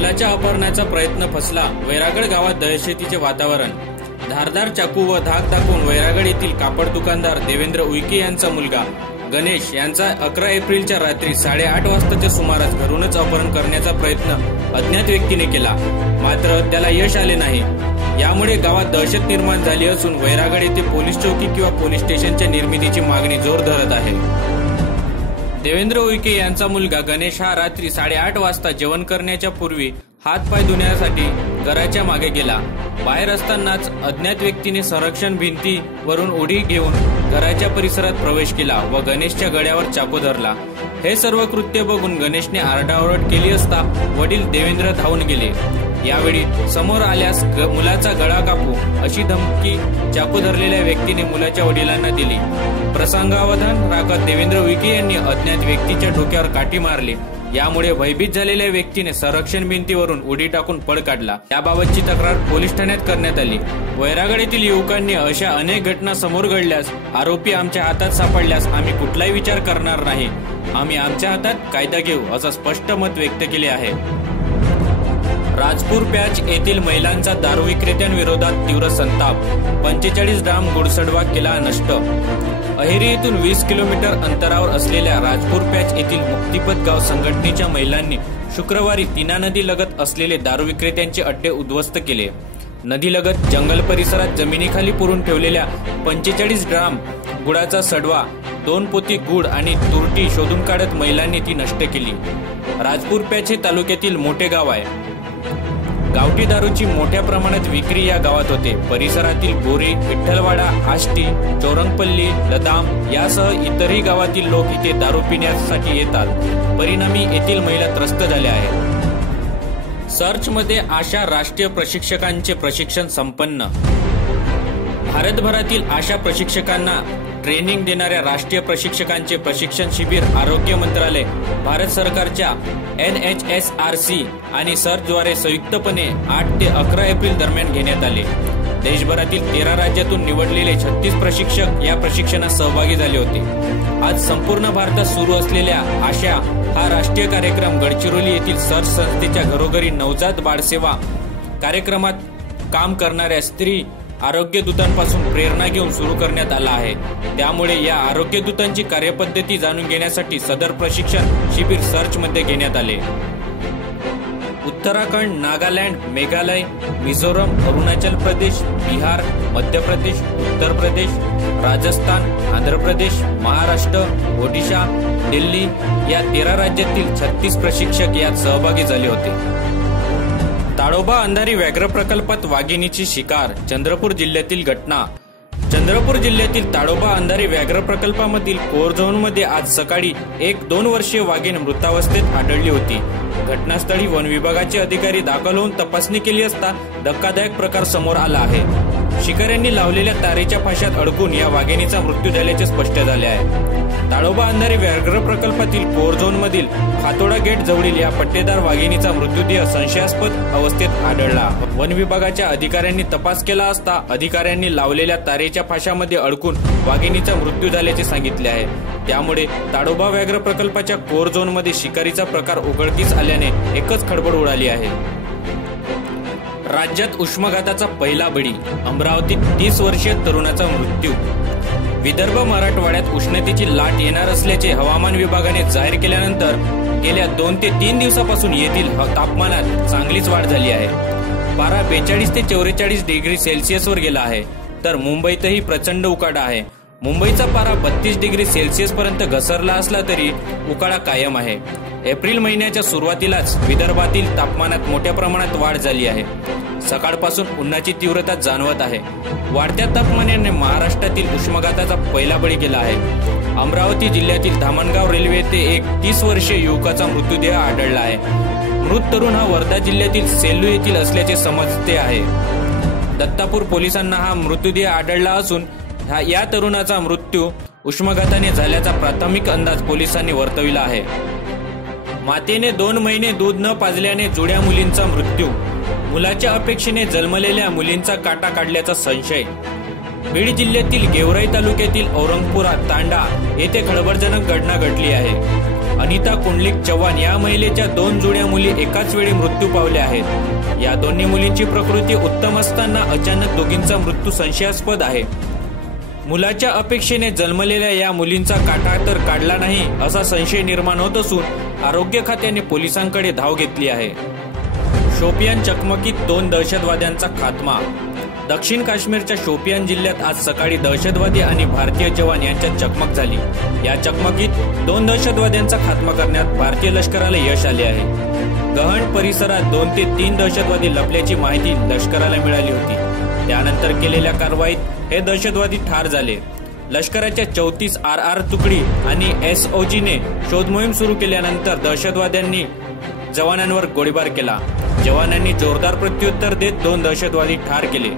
मारण्याचा प्रयत्न फसला वैरागड गावात दहशतीचे वातावरण. धारदार चाकू व धाक दाखवून वैरागड येथील कापड दुकानदार देवेंद्र उईके यांचा मुलगा. गणेश यांचा अकरा एप्रिलच्या रात्री साडेआठ वाजताच्या सुमारास घरूनच अपहरण करण्याचा प्रयत्न अज्ञात व्यक्तीने केला. मात्र त्याला यश आले नाही. यामुळे गावात दहशत निर्माण झाली असून वैरागड येथे पोलीस चौकी किंवा पोलीस स्टेशनच्या निर्मितीची मागणी जोर धरत आहे. देवेंद्र उईके यांचा मुलगा गणेश हा रात्री साडेआठ वाजता जेवण करण्याच्या पूर्वी हातपाय धुण्यासाठी घराच्या मागे गेला. बाहेर असतानाच अज्ञात व्यक्तीने संरक्षण भिंतीवरून उडी घेऊन घराच्या परिसरात प्रवेश केला व गणेशच्या गळ्यावर चाकू धरला. हे सर्व कृत्य बघून गणेशने आरडाओरड केली असता वडील देवेंद्र धावून गेले. यावेळी समोर आल्यास ग- मुलाचा गळा कापू अशी धमकी चाकू धरलेल्या व्यक्तीने मुलाच्या वडिलांना दिली. प्रसंगावधान राखत देवेंद्र विके यांनी अज्ञात व्यक्तीच्या डोक्यावर काठी मारली. यामुळे भयभीत झालेल्या व्यक्तीने संरक्षण भिंतीवरून उडी टाकून पळ काढला. याबाबतची तक्रार पोलीस ठाण्यात करण्यात आली. वैरागड येथील युवकांनी अशा अनेक घटना समोर घडल्यास आरोपी आमच्या हातात सापडल्यास आम्ही कुठलाही विचार करणार नाही. आम्ही आमच्या हातात कायदा घेऊ असं स्पष्ट मत व्यक्त केले आहे. राजपूर पॅच येथील महिलांचा दारू विक्रेत्यांविरोधात तीव्र संताप. पंचेचाळीस ग्राम गुडसडवा केला नष्ट. अहेरी येथून वीस किलोमीटर अंतरावर असलेल्या राजपूर पॅच येथील मुक्तिपत गाव संघटनेच्या महिलांनी शुक्रवारी तीना नदी लगत असलेले दारू विक्रेत्यांचे अड्डे उद्ध्वस्त केले. नदीलगत जंगल परिसरात जमिनीखाली पुरून ठेवलेल्या पंचेचाळीस ग्राम गुळाचा सडवा दोन पोती गुड आणि तुरटी शोधून काढत महिलांनी ती नष्ट केली. राजपूर पॅच हे तालुक्यातील मोठे गाव आहे. गावठी दारूची मोठ्या प्रमाणात विक्री या गावात होते. परिसरातील बोरी विठ्ठलवाडा आष्टी चोरंगपल्ली लदाम यासह इतरही गावातील लोक इथे दारू पिण्यासाठी येतात. परिणामी येथील महिला त्रस्त झाल्या आहेत. सर्चमध्ये आशा राष्ट्रीय प्रशिक्षकांचे प्रशिक्षण संपन्न. भारतभरातील आशा प्रशिक्षकांना ट्रेनिंग देणाऱ्या राष्ट्रीय प्रशिक्षकांचे प्रशिक्षण शिबिर आरोग्य मंत्रालय भारत सरकारच्या N H S R C आणि सर्चद्वारे संयुक्तपणे आठ ते अकरा एप्रिल दरम्यान घेण्यात आले. देशभरातील तेरा राज्यातून निवडलेले छत्तीस प्रशिक्षक या प्रशिक्षणात सहभागी झाले होते. आज संपूर्ण भारतात सुरू असलेल्या आशा हा राष्ट्रीय कार्यक्रम गडचिरोली येथील सर्च संस्थेच्या घरोघरी नवजात बाळसेवा कार्यक्रमात काम करणाऱ्या स्त्री आरोग्य दूतांपासून प्रेरणा घेऊन सुरू करण्यात आला आहे. त्यामुळे या आरोग्य दूतांची कार्यपद्धती जाणून घेण्यासाठी सदर प्रशिक्षण शिबिर सर्च मध्ये घेण्यात आले. उत्तराखंड नागालँड मेघालय मिझोरम अरुणाचल प्रदेश बिहार मध्य प्रदेश उत्तर प्रदेश राजस्थान आंध्र प्रदेश महाराष्ट्र ओडिशा दिल्ली या तेरा राज्यातील छत्तीस प्रशिक्षक यात सहभागी झाले होते. ताडोबा अंधारी व्याघ्र प्रकल्पात वाघिणीची शिकार चंद्रपूर जिल्ह्यातील घटना. चंद्रपूर जिल्ह्यातील ताडोबा अंधारी व्याघ्र प्रकल्पामधील कोर झोनमध्ये आज सकाळी एक दोन वर्षीय वाघीण मृतावस्थेत आढळली होती. घटनास्थळी वन विभागाचे अधिकारी दाखल होऊन तपासणी केली असता धक्कादायक प्रकार समोर आला आहे. शिकाऱ्यांनी लावलेल्या तारेच्या फाशात अडकून या वाघिणीचा मृत्यू झाल्याचे स्पष्ट झाले आहे. ताडोबा अंधारे व्याघ्र प्रकल्पातील कोर झोन मधील खातोडा गेट जवळील या पट्टेदार वाघिणीचा मृत्यूदेह संशयास्पद अवस्थेत आढळला. वन विभागाच्या अधिकाऱ्यांनी तपास केला असता अधिकाऱ्यांनी लावलेल्या तारेच्या फाशामध्ये अडकून वाघिणीचा मृत्यू झाल्याचे सांगितले आहे. त्यामुळे ताडोबा व्याघ्र प्रकल्पाच्या कोर झोनमध्ये शिकारीचा प्रकार उघडकीस आल्याने एकच खडबड उडाली आहे. राज्यात उष्माघाताचा पहिला बळी अमरावतीत तीस वर्षीय तरुणाचा मृत्यू. विदर्भ मराठवाड्यात उष्णतेची लाट येणार असल्याचे हवामान विभागाने जाहीर केल्यानंतर गेल्या दोन ते तीन दिवसापासून येथील ह- तापमानात चांगलीच वाढ झाली आहे. पारा बेचाळीस ते चौवेचाळीस डिग्री सेल्सिअसवर गेला आहे. तर मुंबईतही प्रचंड उकाडा आहे. मुंबईचा पारा बत्तीस डिग्री सेल्सिअस पर्यंत घसरला असला तरी उकाडा कायम आहे. एप्रिल महिन्याच्या सुरुवातीलाच विदर्भातील तापमानात मोठ्या प्रमाणात वाढ झाली आहे. सकाळपासून उन्हाची तीव्रता जाणवत आहे. वाढत्या तापमानाने महाराष्ट्रातील उष्माघाताचा पहिला बळी गेला आहे. अमरावती जिल्ह्यातील धामणगाव रेल्वे येथे एक तीस वर्षीय युवकाचा मृतदेह आढळला आहे. मृत तरुण हा वर्धा जिल्ह्यातील सेल्लू येथील असल्याचे समजते आहे. दत्तापूर पोलिसांना हा मृतदेह आढळला असून हा- या तरुणाचा मृत्यू उष्माघाताने झाल्याचा प्राथमिक अंदाज पोलिसांनी वर्तविला आहे. मातेने दोन महिने दूध न पाजल्याने जुड्या मुलींचा मृत्यू मुलाच्या अपेक्षेने जन्मलेल्या मुलींचा काटा काढल्याचा संशय. बीड जिल्ह्यातील गेवराई तालुक्यातील औरंगपुरा तांडा येथे खळबळजनक घटना घडली आहे. अनिता कुंडलिक चव्हाण या महिलेच्या दोन जुळ्या मुली एकाच वेळी मृत्यू पावल्या आहेत. या दोन्ही मुलींची प्रकृती उत्तम असताना अचानक दोघींचा मृत्यू संशयास्पद आहे. मुलाच्या अपेक्षेने जन्मलेल्या या मुलींचा काटा तर काढला नाही असा संशय निर्माण होत असून आरोग्य खात्याने पोलिसांकडे धाव घेतली आहे. शोपियान चकमकीत दोन दहशतवाद्यांचा खात्मा. दक्षिण काश्मीरच्या शोपियान जिल्ह्यात आज सकाळी दहशतवादी आणि भारतीय जवान यांच्यात चकमक झाली. या चकमकीत दोन दहशतवाद्यांचा खात्मा करण्यात भारतीय लष्कराला यश आले आहे. गहण परिसरात दोन ते तीन दहशतवादी लपल्याची माहिती लष्कराला मिळाली होती. त्यानंतर केलेल्या कारवाईत हे दहशतवादी ठार झाले. लष्कराच्या चौतीस आर आर तुकडी आणि एस ने शोध मोहीम सुरू केल्यानंतर दहशतवाद्यांनी जवानांवर गोळीबार केला. जवानांनी जोरदार प्रत्युत्तर देत दोन दहशतवादी ठार केले.